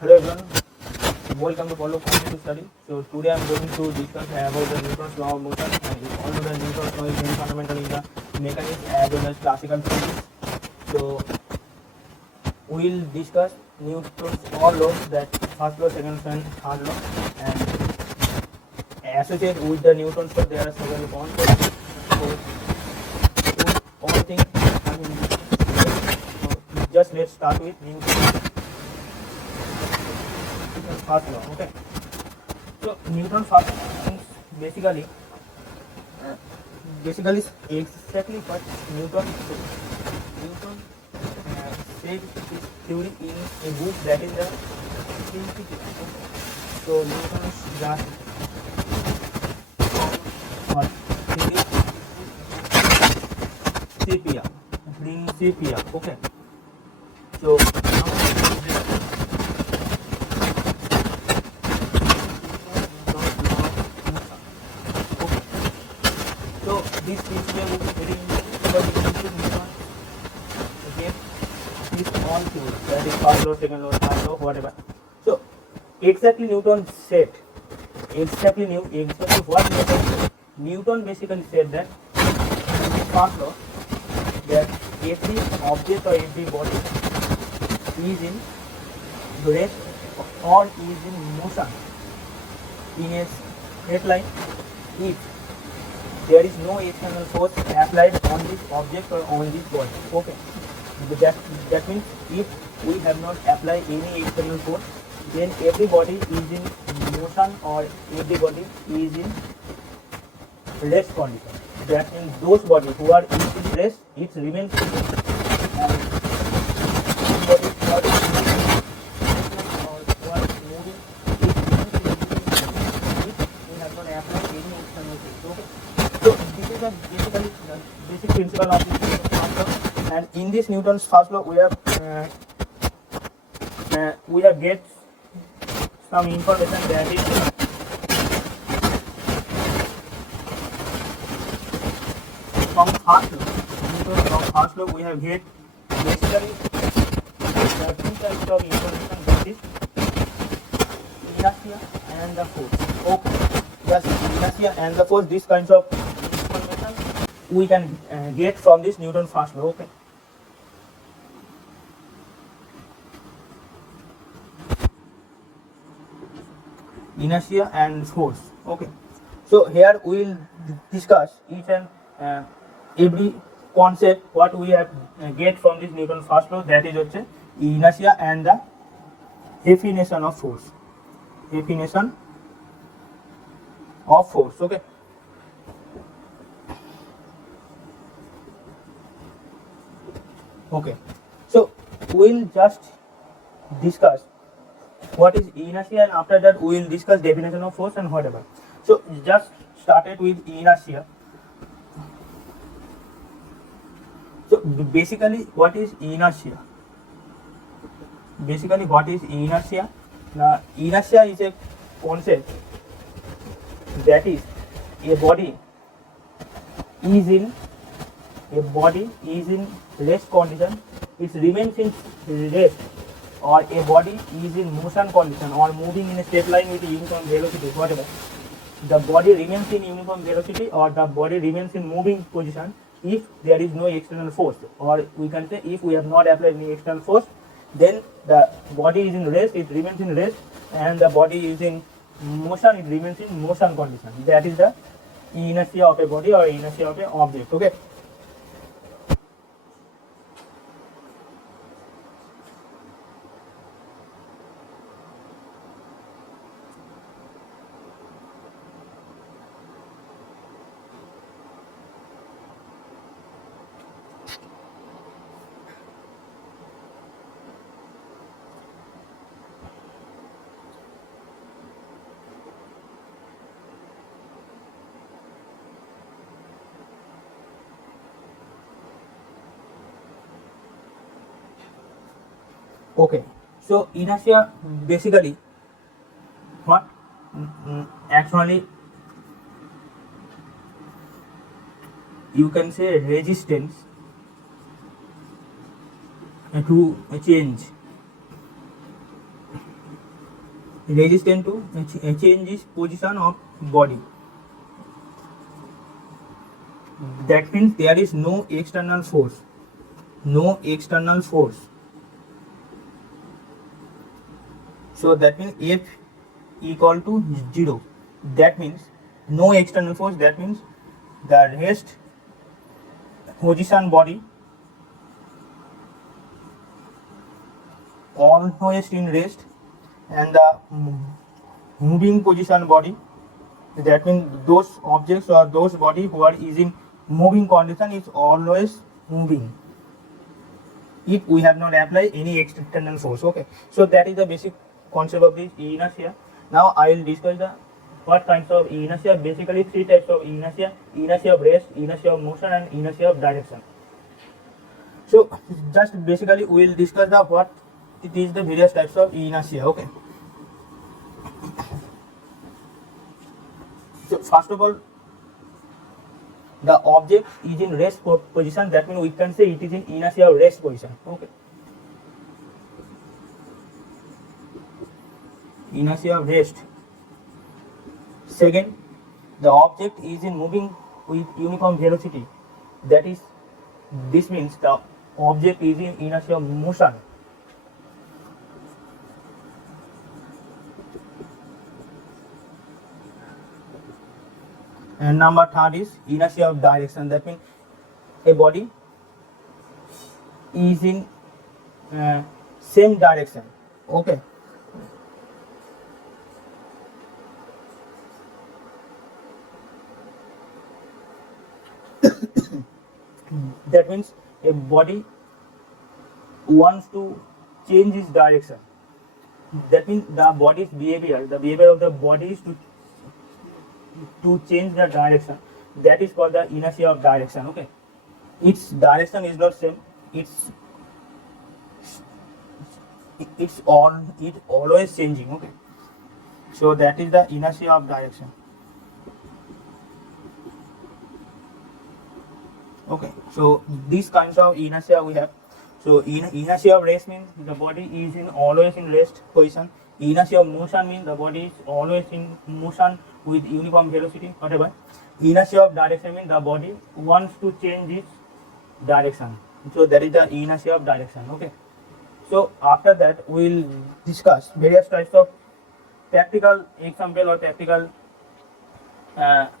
Hello everyone, welcome to Polo Quantitative Study. So today I am going to discuss about the Newton's law of motion, and you all know that Newton's law is very fundamental in the mechanics as well as classical physics. So we will discuss Newton's all laws, that first law, second law and third law, and associated with the Newton's law there are several concepts. So all things I mean, so just let's start with Newton's first law. Okay, so Newton's first law means basically exactly what Newton said his theory in a book, that is the Principia. So Newton's just what Principia. Okay, so this principle will be very important because it gives Newton again his own theory, that is first law, second law, third law, whatever. So exactly Newton said, exactly what Newton said. Newton basically said that in this first law, that every object or every body is in rest or is in motion in a straight line if there is no external force applied on this object or on this body. Okay, that means if we have not applied any external force, then every body is in motion or every body is in rest condition. That means those bodies who are in rest, it remains in rest, and bodies who are or who are moving, it remains in moving if we have not applied any external force. Okay. So this is basically the basic principle of this Newton's first law, and in this Newton's first law we have get some information that is from first law. Newton's from first law we have get basically the two types of information, that is inertia and the force. Okay, just inertia and the force, these kinds of information we can get from this Newton's first law. Okay, inertia and force. Okay, so here we will discuss each and every concept what we have get from this Newton's first law, that is inertia and the definition of force. Definition of force. Okay, okay, so we'll just discuss what is inertia, and after that we will discuss definition of force and whatever. So just started with inertia. So basically what is inertia? Basically what is inertia? Now inertia is a concept that is a body is in rest condition, it remains in rest, or a body is in motion condition or moving in a straight line with a uniform velocity, whatever. The body remains in uniform velocity or the body remains in moving position if there is no external force, or we can say if we have not applied any external force, then the body is in rest, it remains in rest, and the body is in motion, it remains in motion condition. That is the inertia of a body or inertia of an object. Okay, okay, so inertia basically what actually you can say resistance to change resistant to changes position of body. That means there is no external force. No external force. So that means F equal to 0. That means no external force. That means the rest position body always in rest, and the moving position body, that means those objects or those body who are is in moving condition is always moving if we have not applied any external force. Okay, so that is the basic concept of this inertia. Now I will discuss the what kinds of inertia. Basically three types of inertia: inertia of rest, inertia of motion, and inertia of direction. So just basically we will discuss the what it is, the various types of inertia. Okay, so first of all, the object is in rest position. That means we can say it is in inertia of rest position. Okay, inertia of rest. Second, the object is in moving with uniform velocity. That is, this means the object is in inertia of motion. And number third is inertia of direction. That means a body is in same direction. Okay, that means a body wants to change its direction. That means the body's behavior, the behavior of the body is to change the direction. That is called the inertia of direction. Okay, its direction is not same. It's always changing. Okay, so that is the inertia of direction. Okay, so these kinds of inertia we have. So inertia of rest means the body is in always in rest position. Inertia of motion means the body is always in motion with uniform velocity, whatever. Inertia of direction means the body wants to change its direction. So that is the inertia of direction. Okay, so after that we will discuss various types of practical example or practical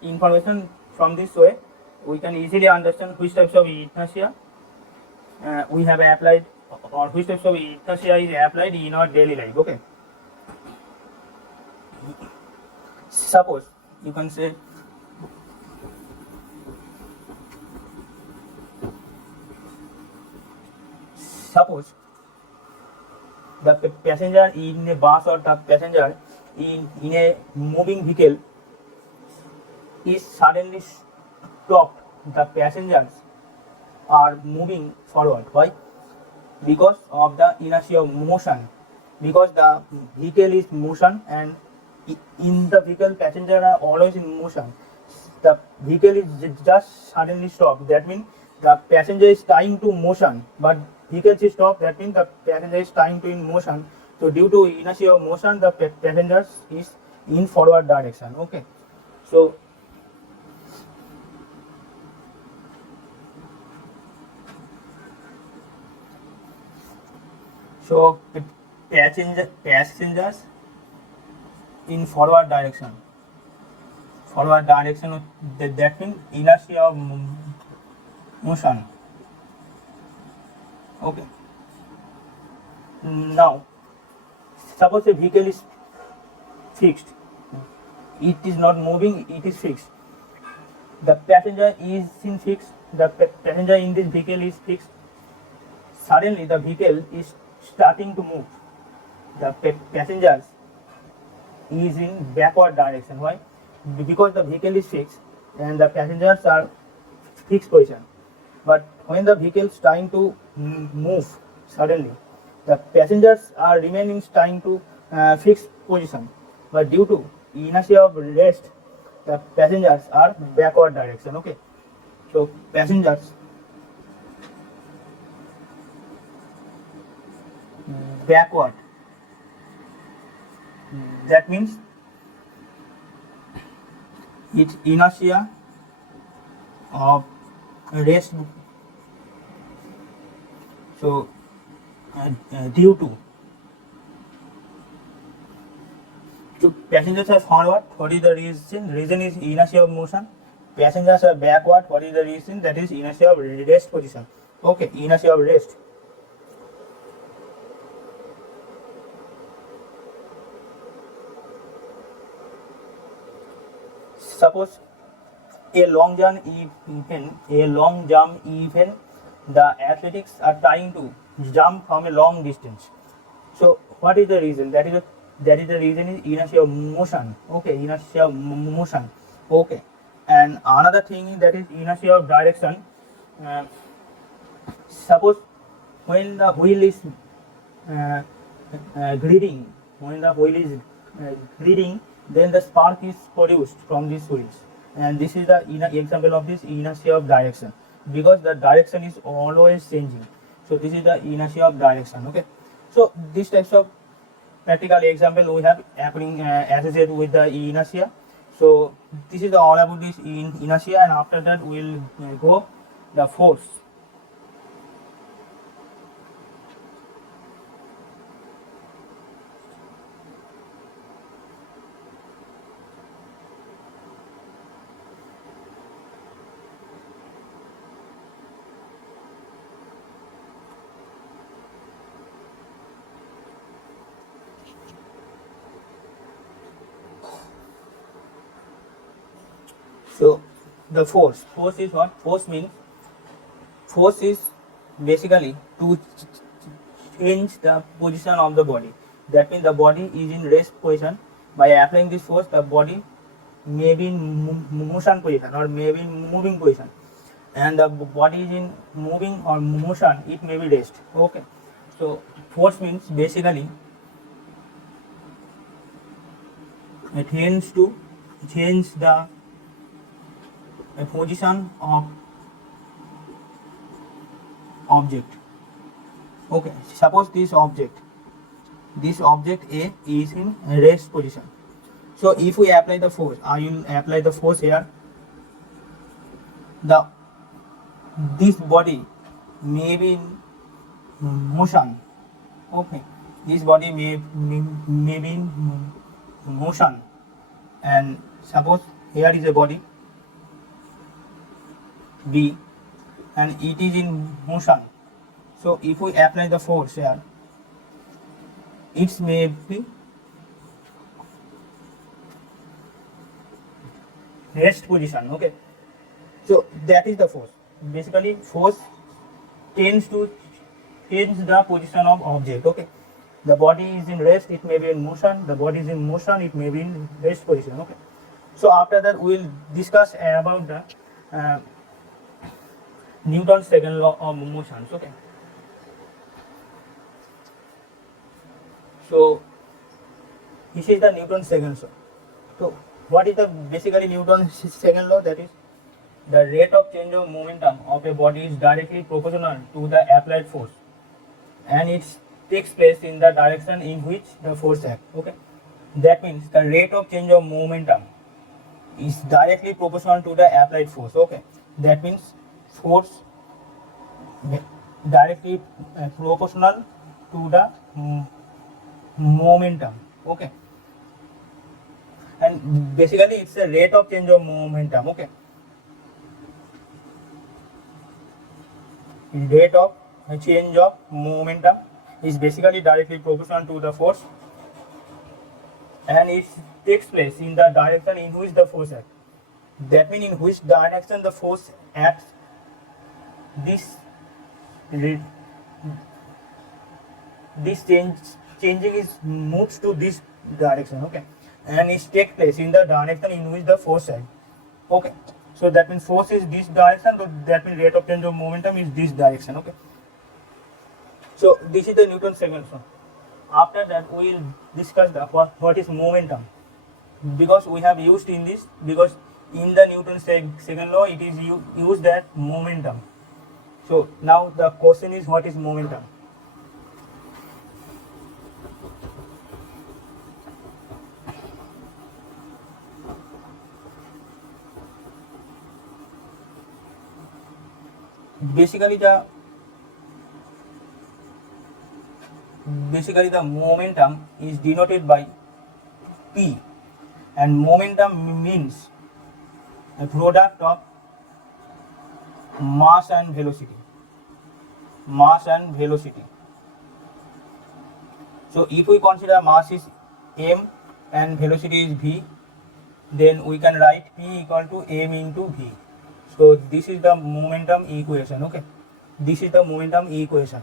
information. From this way we can easily understand which types of inertia we have applied, or which types of inertia is applied in our daily life. Okay, suppose you can say, suppose the passenger in a bus or the passenger in a moving vehicle is suddenly stopped. The passengers are moving forward. Why? Because of the inertia of motion. Because the vehicle is motion, and in the vehicle passenger are always in motion. The vehicle is just suddenly stopped. That means the passenger is tying to motion, but vehicle is stopped. That means the passenger is tying to in motion. So due to inertia of motion, the passenger is in forward direction. Okay, so passengers in forward direction. Forward direction, that means inertia of motion. Okay. Now, suppose a vehicle is fixed. It is not moving, it is fixed. The passenger is in fixed. The passenger in this vehicle is fixed. Suddenly the vehicle is starting to move. The passengers is in backward direction. Why? Because the vehicle is fixed and the passengers are fixed position. But when the vehicle is trying to move suddenly, the passengers are remaining trying to fixed position. But due to inertia of rest, the passengers are backward direction. Okay, so passengers that means its inertia of rest. So due to so passengers are forward, what is the reason? Reason is inertia of motion. Passengers are backward, what is the reason? That is inertia of rest position. Okay, inertia of rest. Suppose a long jump event, the athletics are trying to jump from a long distance. So what is the reason? That is the reason is inertia of motion. Okay, inertia of motion. Okay, and another thing is that is inertia of direction. Uh, Suppose when the wheel is greeding, then the spark is produced from these wheels, and this is the example of this inertia of direction, because the direction is always changing. So this is the inertia of direction. Okay, so these types of practical example we have happening associated with the inertia. So this is the all about this inertia, and after that we will go the force. So the force is what? Force is basically to change the position of the body. That means the body is in rest position. By applying this force, the body may be in motion position or may be in moving position, and the body is in moving or motion, it may be rest. Okay, so force means basically it tends to change the position of object. Okay, suppose this object A is in rest position. So if we apply the force, I will apply the force here. This body may be in motion. Okay, this body may be in motion, and suppose here is a body B and it is in motion. So if we apply the force here, it may be rest position. Okay, so that is the force. Basically force tends to change the position of object. Okay, the body is in rest, it may be in motion. The body is in motion, it may be in rest position. Okay, so after that we will discuss about the Newton's second law of motion. Okay, so this is the Newton's second law. So what is the basically Newton's second law? That is the rate of change of momentum of a body is directly proportional to the applied force, and it takes place in the direction in which the force acts. Okay, that means the rate of change of momentum is directly proportional to the applied force. Okay, that means force directly proportional to the momentum. Okay, and basically it's a rate of change of momentum. Okay, rate of change of momentum is basically directly proportional to the force, and it takes place in the direction in which the force acts. That means in which direction the force acts, this changing is moves to this direction. Okay, and it takes place in the direction in which the force acts. Okay, so that means force is this direction, so that means rate of change of momentum is this direction. Okay, so this is the Newton's second law. After that we will discuss the what is momentum, because we have used in this, because in the Newton's second law it is used that momentum. So now the question is, what is momentum? basically the momentum is denoted by P, and momentum means a product of mass and velocity. So if we consider mass is m and velocity is v, then we can write P equal to m into v. So this is the momentum equation. Okay, this is the momentum equation.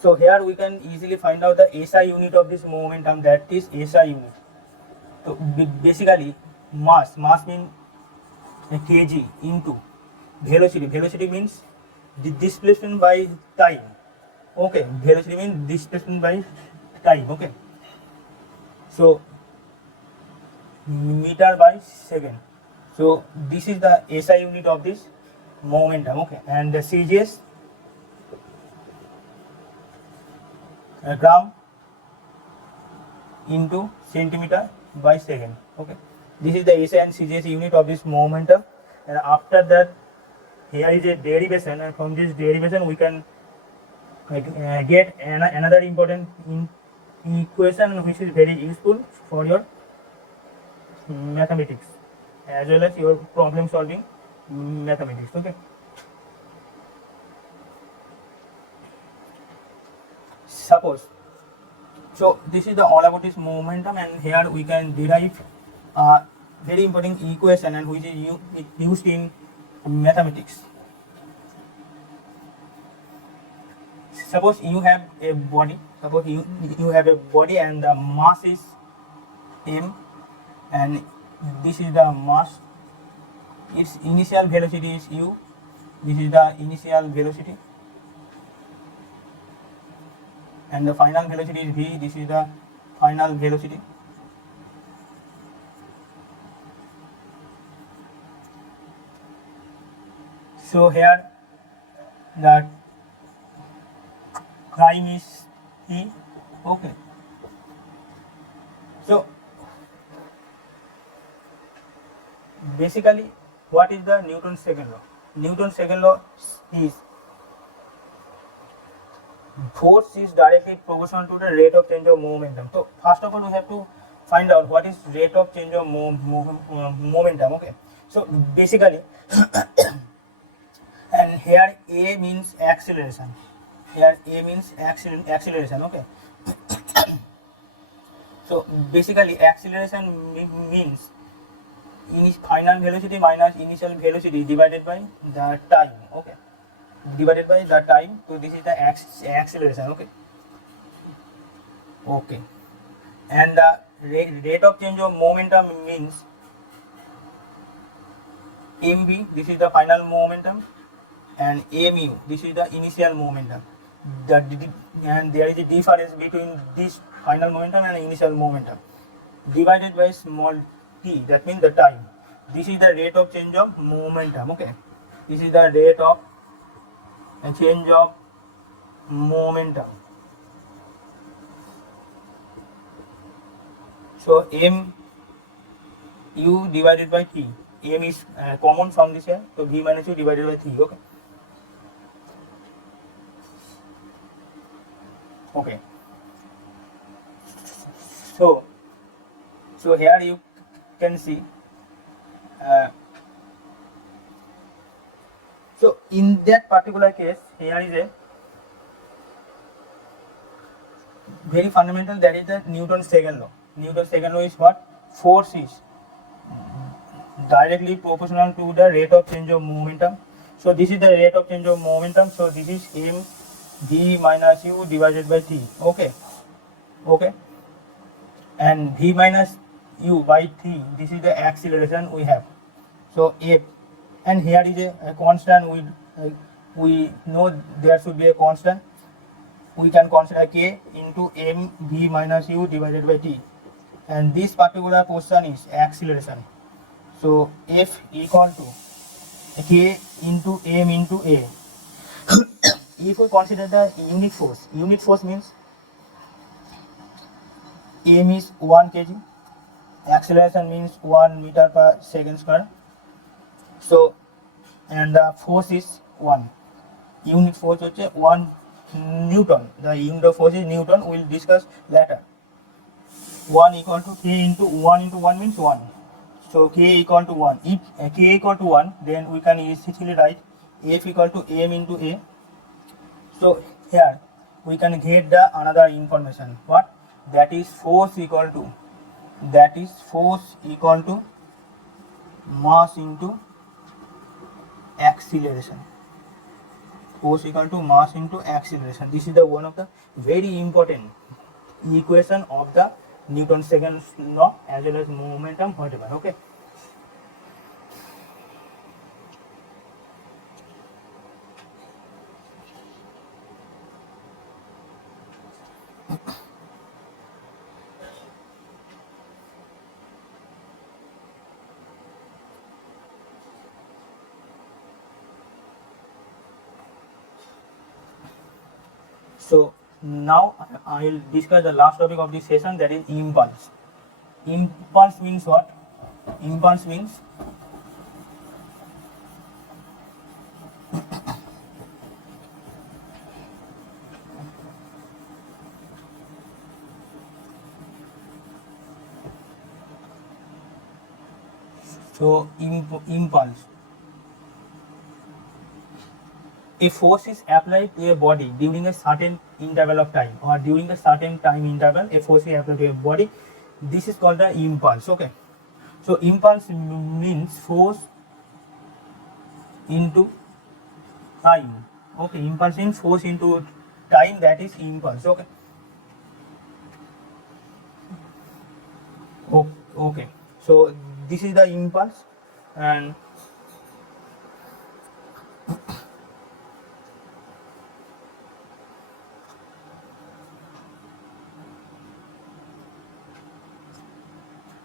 So here we can easily find out the SI unit of this momentum, that is SI unit. So basically mass means kg into velocity means the displacement by time. Okay, velocity means displacement by time. Okay, so meter by second. So this is the SI unit of this momentum. Okay, and the CGS gram into centimeter by second. Okay, this is the SI and CGS unit of this momentum. And after that, here is a derivation, and from this derivation we can get another important equation which is very useful for your mathematics as well as your problem solving mathematics. Okay, suppose, so this is the all about this momentum, and here we can derive very important equation and which is used in mathematics. Suppose you have a body, and the mass is m, and this is the mass, its initial velocity is u, this is the initial velocity, and the final velocity is v, this is the final velocity. So here the time is t. Okay, so basically what is the Newton's second law? Newton's second law is force is directly proportional to the rate of change of momentum. So first of all we have to find out what is rate of change of momentum. Okay, so basically and here a means acceleration, okay. So basically acceleration means final velocity minus initial velocity divided by the time. Okay, so this is the acceleration. Okay, and the rate of change of momentum means mv, this is the final momentum, and mu, this is the initial momentum. And there is a difference between this final momentum and initial momentum divided by small t, that means the time. This is the rate of change of momentum. Okay, this is the rate of change of momentum. So m u divided by t, m is common from this here, so v minus u divided by t. Okay, so here you can see so in that particular case, here is a very fundamental, that is the Newton's second law. Newton's second law is what? Force is directly proportional to the rate of change of momentum. So this is the rate of change of momentum. So this is m v minus u divided by t. Okay, and v minus u by t, this is the acceleration we have. So f, and here is a constant. We know there should be a constant. We can consider k into m v minus u divided by t, and this particular portion is acceleration. So f equal to k into m into a. If we consider the unit force means m is 1 kg, acceleration means 1 meter per second square. So and the force is 1, unit force হচ্ছে 1 Newton, the unit of force is Newton, we will discuss later. 1 equal to k into 1 into 1 means 1, so k equal to 1. If k equal to 1, then we can easily write F equal to m into a. So here we can get the another information, what that is force equal to mass into acceleration. Force equal to mass into acceleration. This is the one of the very important equation of the Newton's second law as well as momentum whatever. Okay. So now I will discuss the last topic of this session, that is impulse. Impulse means what? Impulse means impulse. A force is applied to a body during a certain interval of time, or during a certain time interval a force is applied to a body. This is called the impulse. Okay, so impulse means force into time. Okay, impulse means force into time, that is impulse. Okay. Okay, so this is the impulse, and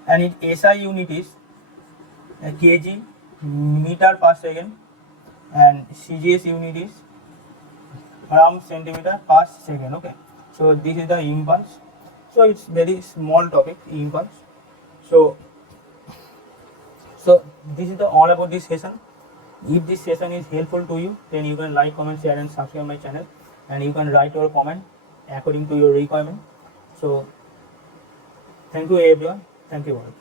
its SI unit is kg meter per second, and CGS unit is gram centimeter per second. Okay, so this is the impulse. So it's very small topic, impulse. So this is the all about this session. If this session is helpful to you, then you can like, comment, share and subscribe my channel, and you can write your comment according to your requirement. So thank you everyone, thank you all.